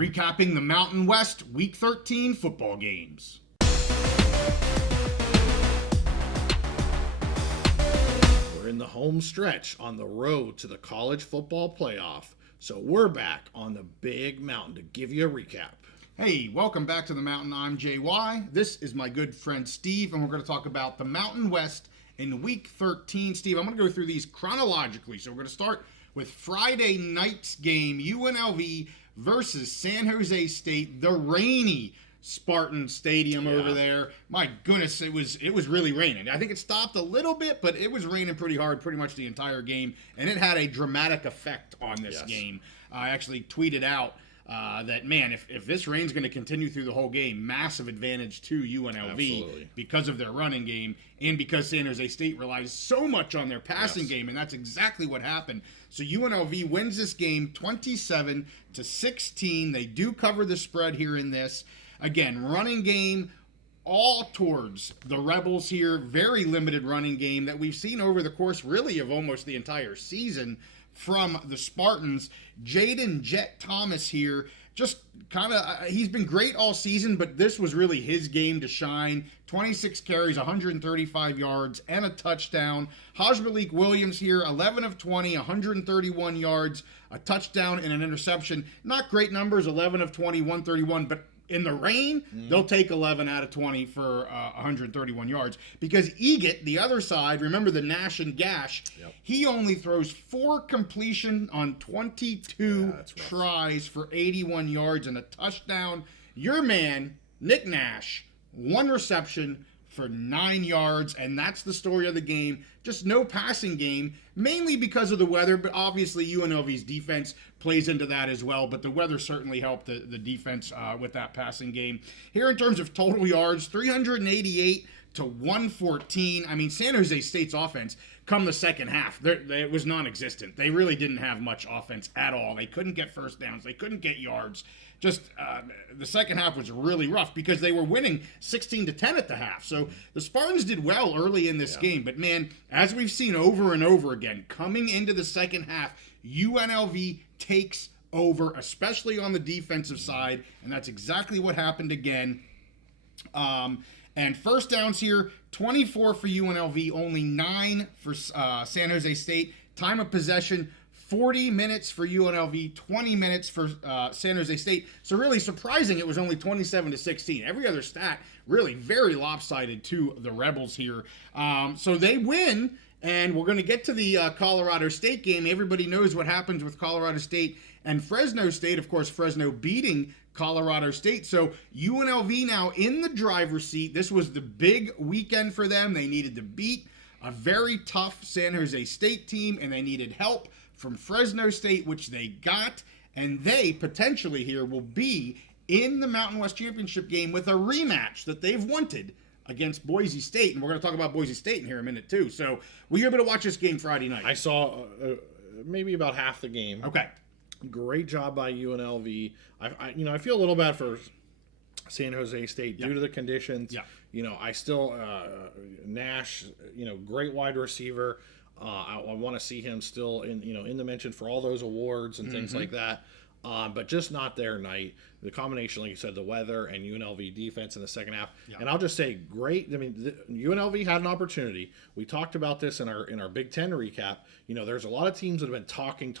recapping the Mountain West Week 13 football games. We're in the home stretch on the road to the college football playoff, so we're back on the big mountain to give you a recap. Hey, welcome back to the Mountain. I'm JY. This is my good friend Steve, and we're going to talk about the Mountain West in Week 13. Steve, I'm going to go through these chronologically. So we're going to start with Friday night's game, UNLV versus San Jose State, the rainy Spartan Stadium over there. My goodness, it was really raining. I think it stopped a little bit, but it was raining pretty hard pretty much the entire game, and it had a dramatic effect on this game. I actually tweeted out that, man, if this rain's going to continue through the whole game, massive advantage to UNLV because of their running game and because San Jose State relies so much on their passing game, and that's exactly what happened. So UNLV wins this game 27-16. They do cover the spread here in this. Again, running game all towards the Rebels here. Very limited running game that we've seen over the course really of almost the entire season from the Spartans. Jaden Jet Thomas here, just kind of, he's been great all season, but this was really his game to shine. 26 carries, 135 yards, and a touchdown. Hajmalik Williams here, 11 of 20, 131 yards, a touchdown and an interception. Not great numbers, 11 of 20, 131, but in the rain, they'll take 11 out of 20 for 131 yards. Because Eget, the other side, remember the Nash and Gash, he only throws 4 completion on 22 tries for 81 yards and a touchdown. Your man, Nick Nash, 1 reception for 9 yards, and that's the story of the game. Just no passing game, mainly because of the weather, but obviously UNLV's defense plays into that as well, but the weather certainly helped the defense with that passing game. Here in terms of total yards, 388 to 114. I mean, San Jose State's offense, come the second half, it was non-existent. They really didn't have much offense at all. They couldn't get first downs. They couldn't get yards. Just the second half was really rough because they were winning 16-10 at the half. So the Spartans did well early in this game. But, man, as we've seen over and over again, coming into the second half, UNLV takes over, especially on the defensive side. And that's exactly what happened again. And first downs here, 24 for UNLV, only 9 for San Jose State. Time of possession, 40 minutes for UNLV, 20 minutes for San Jose State. So really surprising it was only 27-16. Every other stat really very lopsided to the Rebels here. So they win, and we're going to get to the Colorado State game. Everybody knows what happens with Colorado State and Fresno State. Of course, Fresno beating Colorado State. So UNLV now in the driver's seat. This was the big weekend for them. They needed to beat a very tough San Jose State team, and they needed help from Fresno State, which they got, and they potentially here will be in the Mountain West Championship game with a rematch that they've wanted against Boise State, and we're going to talk about Boise State in here in a minute too. So were you able to watch this game Friday night? I saw maybe about half the game. Okay. Great job by UNLV. I feel a little bad for San Jose State due to the conditions. Yeah. I still Nash, great wide receiver. I want to see him still in the mention for all those awards and things like that. But just not their night. The combination, like you said, the weather and UNLV defense in the second half. Yeah. And I'll just say, great. I mean, UNLV had an opportunity. We talked about this in our Big Ten recap. There's a lot of teams that have been talking.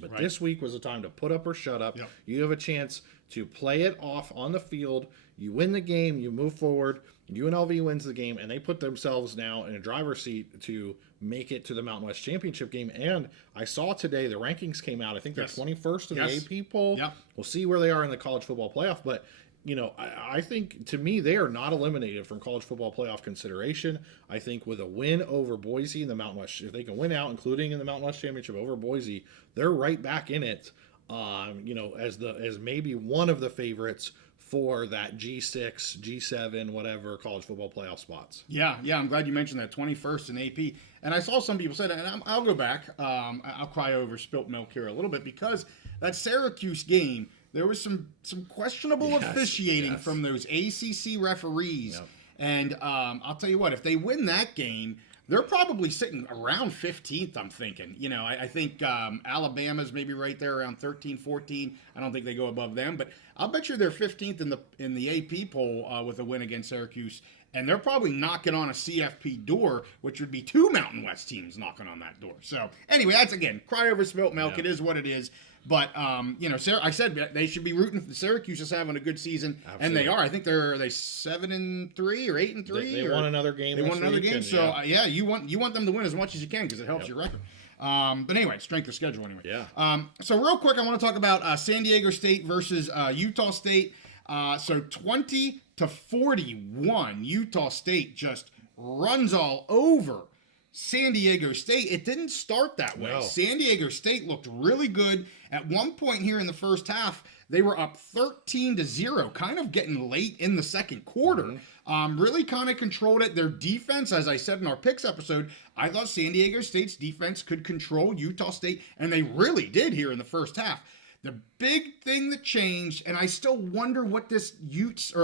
But this week was a time to put up or shut up. Yep. You have a chance to play it off on the field. You win the game. You move forward. UNLV wins the game, and they put themselves now in a driver's seat to make it to the Mountain West Championship game. And I saw today the rankings came out. I think they're 21st in the AP poll. Yep. We'll see where they are in the college football playoff. But, I think, to me, they are not eliminated from college football playoff consideration. I think with a win over Boise in the Mountain West, if they can win out, including in the Mountain West Championship over Boise, they're right back in it, as maybe one of the favorites for that G6, G7, whatever college football playoff spots. Yeah, I'm glad you mentioned that, 21st in AP. And I saw some people say that, and I'll go back. I'll cry over spilt milk here a little bit, because that Syracuse game, there was some questionable officiating from those ACC referees. Yep. And I'll tell you what, if they win that game, they're probably sitting around 15th, I'm thinking. I think Alabama's maybe right there around 13, 14. I don't think they go above them, but I'll bet you they're 15th in the AP poll with a win against Syracuse. And they're probably knocking on a CFP door, which would be 2 Mountain West teams knocking on that door. So anyway, that's, again, cry over spilt milk. Yeah. It is what it is. But, I said they should be rooting for Syracuse is having a good season. Absolutely. And they are. I think are they 7-3 or 8-3? They won another game. They won another game. So, you want them to win as much as you can because it helps your record. But anyway, strength of schedule anyway. Yeah. So real quick, I want to talk about San Diego State versus Utah State. So 20-41, Utah State just runs all over San Diego State. It didn't start that way. No. San Diego State looked really good. At one point here in the first half, they were up 13-0, kind of getting late in the second quarter. Mm-hmm. Really kind of controlled it. Their defense, as I said in our picks episode, I thought San Diego State's defense could control Utah State, and they really did here in the first half. The big thing that changed, and I still wonder what this Aggies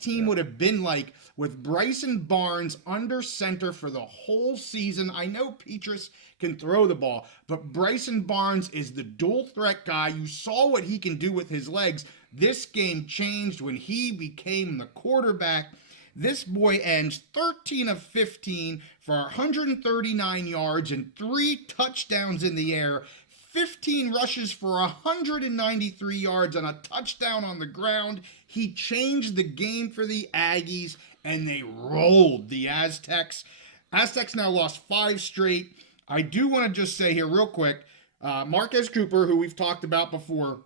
team would have been like with Bryson Barnes under center for the whole season. I know Petrus can throw the ball, but Bryson Barnes is the dual threat guy. You saw what he can do with his legs. This game changed when he became the quarterback. This boy ends 13 of 15 for 139 yards and 3 touchdowns in the air. 15 rushes for 193 yards and a touchdown on the ground. He changed the game for the Aggies, and they rolled the Aztecs. Aztecs now lost 5 straight. I do want to just say here real quick, Marquez Cooper, who we've talked about before,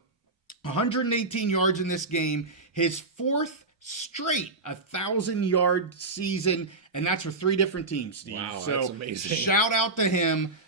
118 yards in this game, his 4th straight 1,000-yard season, and that's for 3 different teams, Steve. Wow, so that's amazing. Shout out to him.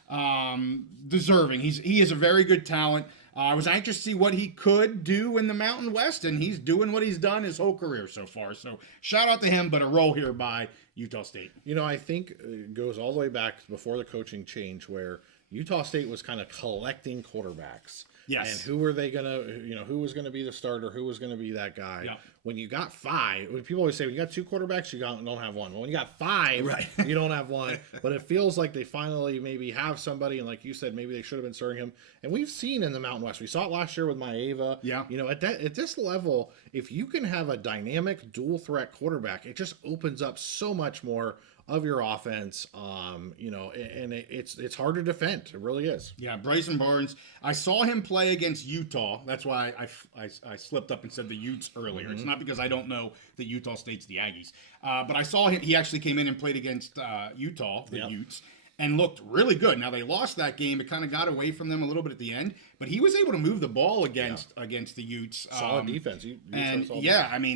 Deserving. He is a very good talent. I was anxious to see what he could do in the Mountain West, and he's doing what he's done his whole career so far. So shout out to him, but a roll here by Utah State. I think it goes all the way back before the coaching change where Utah State was kind of collecting quarterbacks. Yes. And who were they going to, who was going to be the starter? Who was going to be that guy? Yeah. When you got 5, people always say, when you got 2 quarterbacks, you don't have one. Well, when you got 5, right. You don't have one. But it feels like they finally maybe have somebody. And like you said, maybe they should have been starting him. And we've seen in the Mountain West, we saw it last year with Maeva. Yeah. At this level, if you can have a dynamic dual threat quarterback, it just opens up so much more of your offense, and it's hard to defend. It really is. Yeah, Bryson Barnes. I saw him play against Utah. That's why I slipped up and said the Utes earlier. Mm-hmm. It's not because I don't know that Utah State's the Aggies. But I saw him. He actually came in and played against Utah, the Utes, and looked really good. Now, they lost that game. It kind of got away from them a little bit at the end. But he was able to move the ball against the Utes. Solid defense. I'm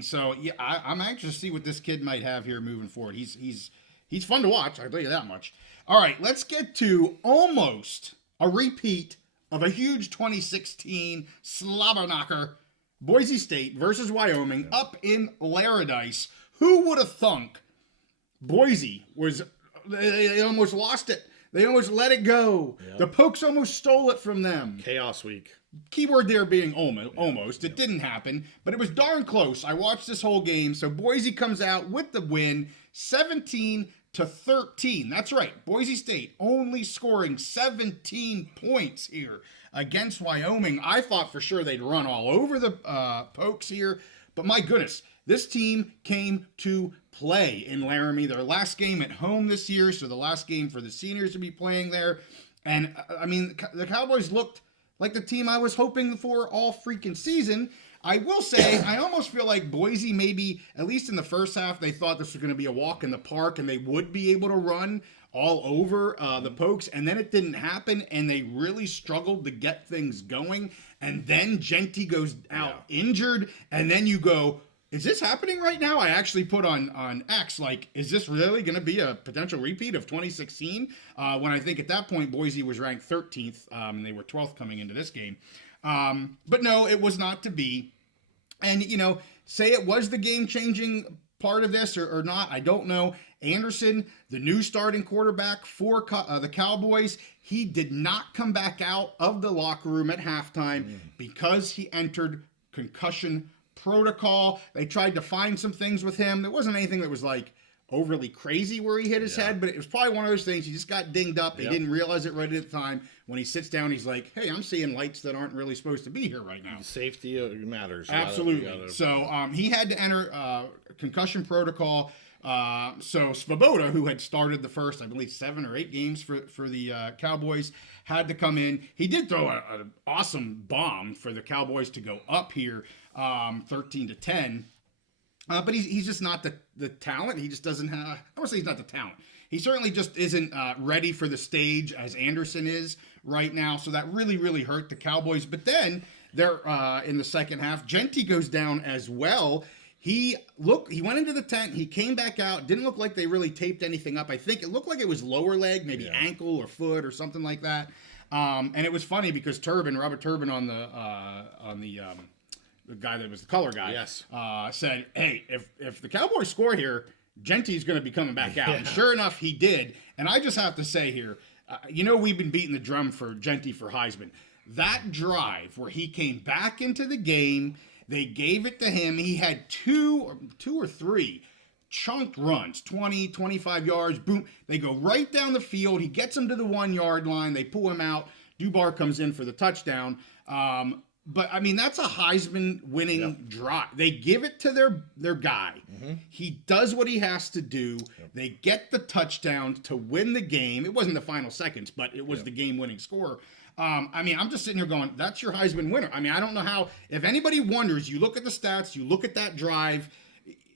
anxious to see what this kid might have here moving forward. He's fun to watch, I'll tell you that much. All right, let's get to almost a repeat of a huge 2016 slobber knocker. Boise State versus Wyoming up in Laradice. Who would have thunk Boise was... They almost lost it. They almost let it go. Yep. The Pokes almost stole it from them. Chaos week. Keyword there being almost. It didn't happen, but it was darn close. I watched this whole game. So Boise comes out with the win, 17-13. That's right. Boise State only scoring 17 points here against Wyoming. I thought for sure they'd run all over the Pokes here, but my goodness, this team came to play in Laramie. Their last game at home this year, so the last game for the seniors to be playing there. And, the Cowboys looked like the team I was hoping for all freaking season. I will say, I almost feel like Boise maybe, at least in the first half, they thought this was going to be a walk in the park and they would be able to run all over the Pokes. And then it didn't happen, and they really struggled to get things going. And then Genty goes out injured, and then you go, is this happening right now? I actually put on X, like, is this really going to be a potential repeat of 2016? When I think at that point, Boise was ranked 13th, and they were 12th coming into this game. But no, it was not to be. And, say it was the game-changing part of this or not, I don't know. Anderson, the new starting quarterback for the Cowboys, he did not come back out of the locker room at halftime because he entered concussion protocol. They tried to find some things with him. There wasn't anything that was like overly crazy where he hit his head, but it was probably one of those things. He just got dinged up. He didn't realize it right at the time. When he sits down, he's like, hey, I'm seeing lights that aren't really supposed to be here right now. Safety matters. Absolutely. So he had to enter concussion protocol. So Svoboda, who had started the first, I believe, 7 or 8 games for the Cowboys, had to come in. He did throw an awesome bomb for the Cowboys to go up here, 13-10. But he's just not the talent. He just doesn't have. I won't say he's not the talent. He certainly just isn't ready for the stage as Anderson is right now. So that really, really hurt the Cowboys. But then they're in the second half. Genty goes down as well. He went into the tent. He came back out. Didn't look like they really taped anything up. I think it looked like it was lower leg, maybe ankle or foot or something like that. And it was funny because Robert Turbin on the guy that was the color guy, said, hey, if the Cowboys score here, Genty's going to be coming back out. And sure enough, he did. And I just have to say here, we've been beating the drum for Genty for Heisman. That drive where he came back into the game, they gave it to him. He had two or three chunked runs, 20, 25 yards, boom. They go right down the field. He gets him to the 1-yard line. They pull him out. Dubar comes in for the touchdown. But, I mean, that's a Heisman winning drive. They give it to their guy. Mm-hmm. He does what he has to do. Yep. They get the touchdown to win the game. It wasn't the final seconds, but it was the game-winning score. I mean, I'm just sitting here going, that's your Heisman winner. I mean, I don't know how. If anybody wonders, you look at the stats, you look at that drive,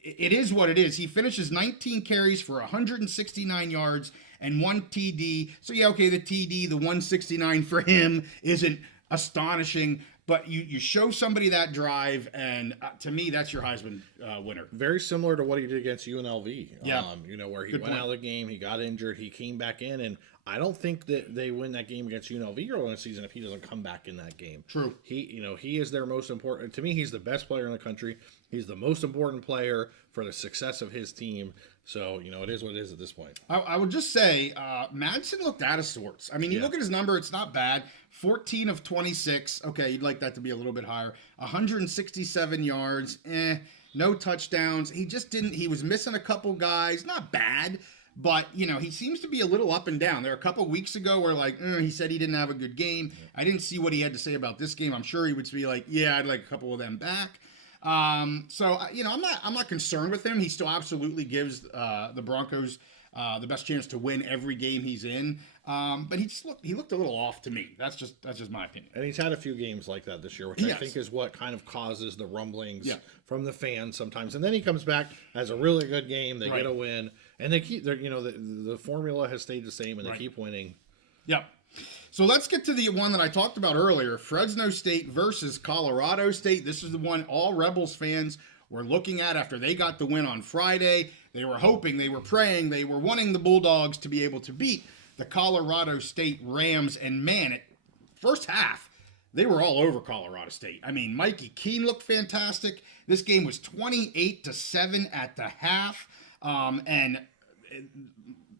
it is what it is. He finishes 19 carries for 169 yards and 1 TD. So, the TD, the 169 for him isn't astonishing. But you show somebody that drive, and to me, that's your Heisman winner. Very similar to what he did against UNLV. Yeah. Where he went out of the game, he got injured, he came back in, and I don't think that they win that game against UNLV early in the season if he doesn't come back in that game. True. He is their most important. To me, he's the best player in the country. He's the most important player for the success of his team. So, it is what it is at this point. I would just say Madsen looked out of sorts. I mean, you look at his number, it's not bad. 14 of 26. Okay, you'd like that to be a little bit higher. 167 yards. No touchdowns. He was missing a couple guys. Not bad, but, he seems to be a little up and down. There were a couple weeks ago where, he said he didn't have a good game. I didn't see what he had to say about this game. I'm sure he would be like, yeah, I'd like a couple of them back. I'm not concerned with him. He still absolutely gives the Broncos the best chance to win every game he's in. But he looked a little off to me. That's just my opinion. And he's had a few games like that this year, which I think is what kind of causes the rumblings from the fans sometimes. And then he comes back, has a really good game. They get a win, and they keep the formula has stayed the same, and they keep winning. Yep. So let's get to the one that I talked about earlier, Fresno State versus Colorado State. This is the one all Rebels fans were looking at after they got the win on Friday. They were hoping, they were praying, they were wanting the Bulldogs to be able to beat the Colorado State Rams. And man, first half, they were all over Colorado State. I mean, Mikey Keene looked fantastic. This game was 28-7 at the half.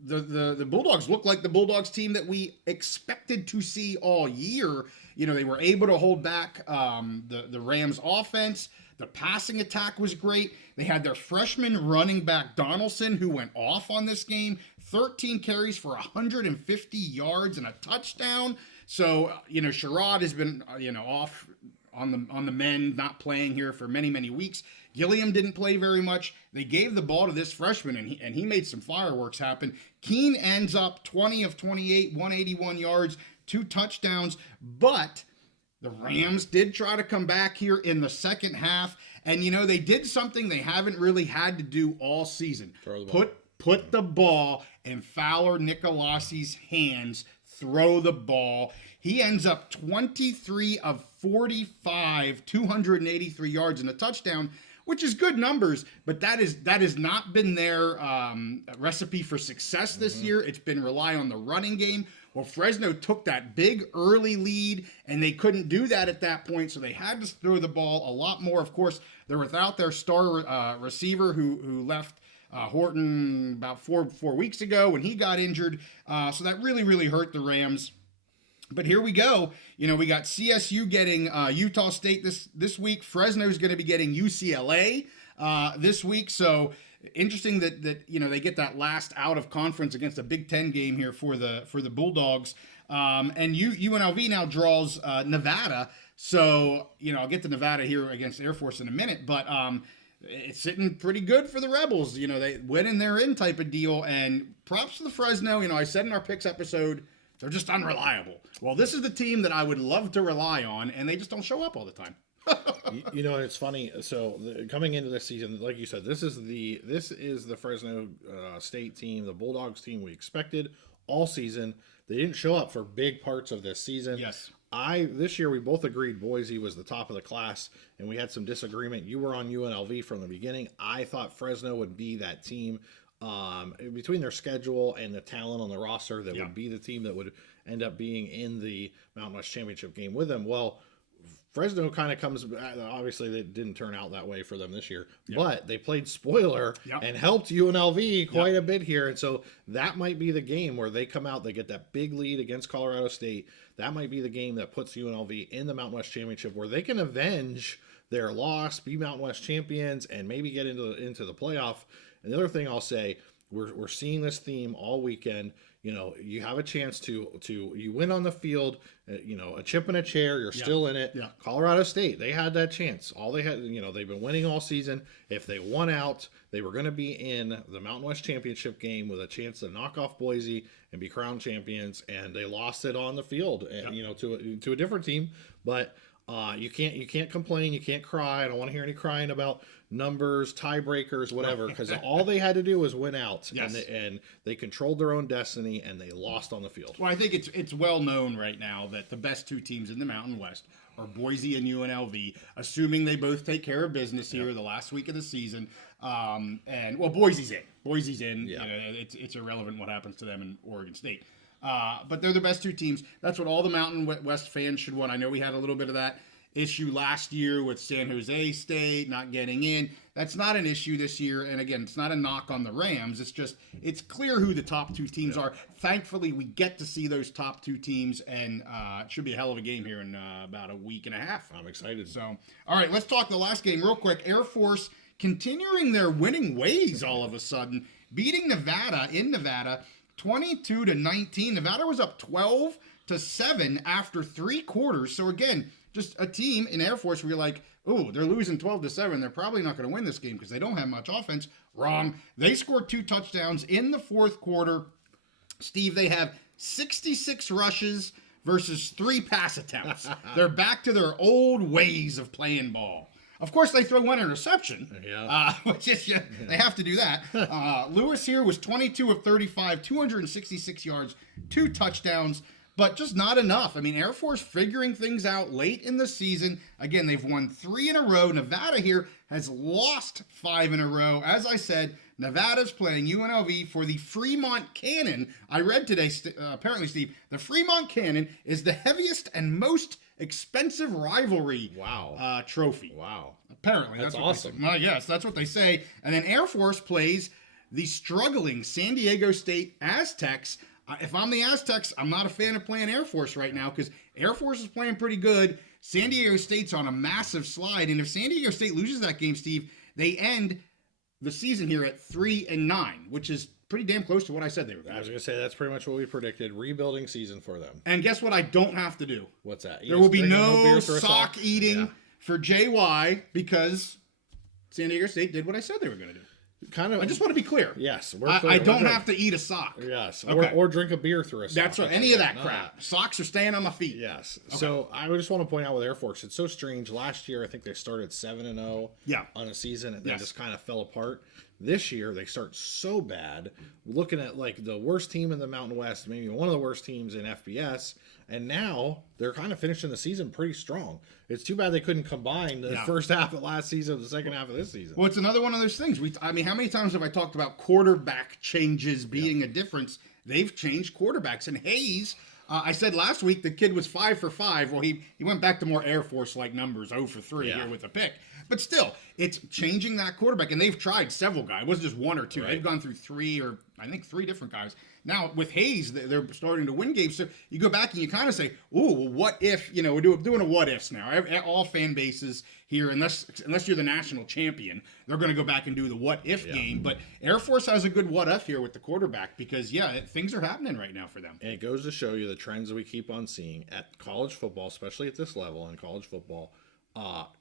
The Bulldogs look like the Bulldogs team that we expected to see all year. They were able to hold back the Rams offense. The passing attack was great. They had their freshman running back Donaldson, who went off on this game. 13 carries for 150 yards and a touchdown. So, Sherrod has been, off on the men, not playing here for many, many weeks. Gilliam didn't play very much. They gave the ball to this freshman, and he made some fireworks happen. Keene ends up 20 of 28, 181 yards, 2 touchdowns. But the Rams did try to come back here in the second half. And, they did something they haven't really had to do all season. Put the ball in Fowler Nicolasi's hands. Throw the ball. He ends up 23 of 45, 283 yards and a touchdown, which is good numbers, but that has not been their recipe for success this year. It's been rely on the running game. Well, Fresno took that big early lead, and they couldn't do that at that point, so they had to throw the ball a lot more. Of course, they're without their star receiver who left Horton about four weeks ago when he got injured, so that really, really hurt the Rams. But here we go. We got CSU getting Utah State this week. Fresno's going to be getting UCLA this week. So interesting that they get that last out of conference against a Big Ten game here for the Bulldogs. And UNLV now draws Nevada. So I'll get to Nevada here against Air Force in a minute, but it's sitting pretty good for the Rebels. They win and they're in type of deal. And props to the Fresno. I said in our picks episode, they're just unreliable. Well, this is the team that I would love to rely on, and they just don't show up all the time. And it's funny. So coming into this season, like you said, this is the Fresno State team, the Bulldogs team we expected all season. They didn't show up for big parts of this season. Yes. This year we both agreed Boise was the top of the class, and we had some disagreement. You were on UNLV from the beginning. I thought Fresno would be that team between their schedule and the talent on the roster that would be the team that would end up being in the Mountain West Championship game with them. Well, Fresno kind of comes, obviously it didn't turn out that way for them this year, but they played spoiler and helped UNLV quite a bit here. And so that might be the game where they come out, they get that big lead against Colorado State. That might be the game that puts UNLV in the Mountain West Championship where they can avenge their loss, be Mountain West champions, and maybe get into the playoff. And the other thing I'll say, we're seeing this theme all weekend. You have a chance to you win on the field, a chip in a chair, you're still in it. Yeah. Colorado State, they had that chance. All they had, they've been winning all season. If they won out, they were going to be in the Mountain West Championship game with a chance to knock off Boise and be crowned champions, and they lost it on the field, and to a different team. But you can't complain, you can't cry. I don't want to hear any crying about numbers, tiebreakers, whatever, because all they had to do was win out, and they controlled their own destiny, and they lost on the field. Well, I think it's well known right now that the best two teams in the Mountain West are Boise and UNLV, assuming they both take care of business here the last week of the season. And Boise's in. Yeah. It's irrelevant what happens to them in Oregon State. But they're the best two teams. That's what all the Mountain West fans should want. I know we had a little bit of that issue last year with San Jose State not getting in. That's not an issue this year. And again, it's not a knock on the Rams. It's clear who the top two teams are. Thankfully, we get to see those top two teams, and it should be a hell of a game here in about a week and a half. I'm excited. So, all right, let's talk the last game real quick. Air Force continuing their winning ways all of a sudden, beating Nevada in Nevada 22-19. Nevada was up 12-7 after 3 quarters. So again, just a team in Air Force where you're like, oh, they're losing 12-7. They're probably not going to win this game because they don't have much offense. Wrong. They scored 2 touchdowns in the 4th quarter. Steve, they have 66 rushes versus 3 pass attempts. They're back to their old ways of playing ball. Of course, they throw 1 interception, which is, they have to do that. Lewis here was 22 of 35, 266 yards, 2 touchdowns. But just not enough. I mean, Air Force figuring things out late in the season. Again, they've won 3 in a row. Nevada here has lost 5 in a row. As I said, Nevada's playing UNLV for the Fremont Cannon. I read today, apparently, Steve, the Fremont Cannon is the heaviest and most expensive rivalry trophy. Wow. Apparently. That's what awesome. Well, yes, that's what they say. And then Air Force plays the struggling San Diego State Aztecs. If I'm the Aztecs, I'm not a fan of playing Air Force right now because Air Force is playing pretty good. San Diego State's on a massive slide. And if San Diego State loses that game, Steve, they end the season here at 3-9, which is pretty damn close to what I said they were going to do. I was going to say, that's pretty much what we predicted. Rebuilding season for them. And guess what I don't have to do? What's that? There will be no sock eating for JY because San Diego State did what I said they were going to do. I just want to be clear. Yes. I don't have to eat a sock. Yes. Okay. Or drink a beer through a sock. That's right. Any of that crap. Socks are staying on my feet. Yes. Okay. So I just want to point out with Air Force, it's so strange. Last year, I think they started 7-0 on a season and then just kind of fell apart. This year, they start so bad, looking at like the worst team in the Mountain West, maybe one of the worst teams in FBS, and now they're kind of finishing the season pretty strong. It's too bad they couldn't combine the first half of last season with the second half of this season. Well, it's another one of those things. How many times have I talked about quarterback changes being a difference? They've changed quarterbacks. And Hayes, I said last week the kid was 5 for 5. Well, he went back to more Air Force-like numbers, 0 for 3 here with a pick. But still, it's changing that quarterback. And they've tried several guys. It wasn't just 1 or 2. Right. They've gone through 3 or I think 3 different guys. Now, with Hayes, they're starting to win games. So you go back and you kind of say, oh, well, what if, we're doing a what ifs now. All fan bases here, unless you're the national champion, they're going to go back and do the what if game. But Air Force has a good what if here with the quarterback because, things are happening right now for them. And it goes to show you the trends that we keep on seeing at college football, especially at this level in college football.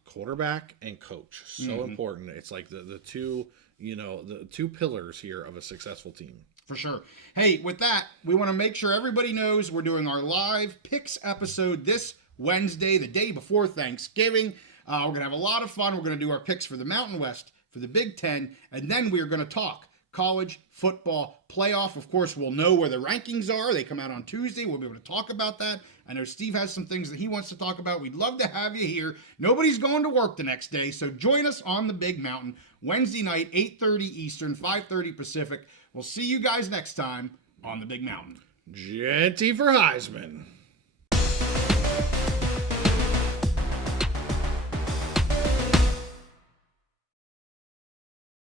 Quarterback and coach, so important. It's like the two, the 2 pillars here of a successful team. For sure. Hey, with that, we want to make sure everybody knows we're doing our live picks episode this Wednesday, the day before Thanksgiving. We're going to have a lot of fun. We're going to do our picks for the Mountain West, for the Big Ten, and then we're going to talk college football playoff. Of course, we'll know where the rankings are. They come out on Tuesday. We'll be able to talk about that. I know Steve has some things that he wants to talk about. We'd love to have you here. Nobody's going to work the next day, so join us on the Big Mountain Wednesday night, 8:30 Eastern, 5:30 Pacific. We'll see you guys next time on the Big Mountain. Genty for Heisman.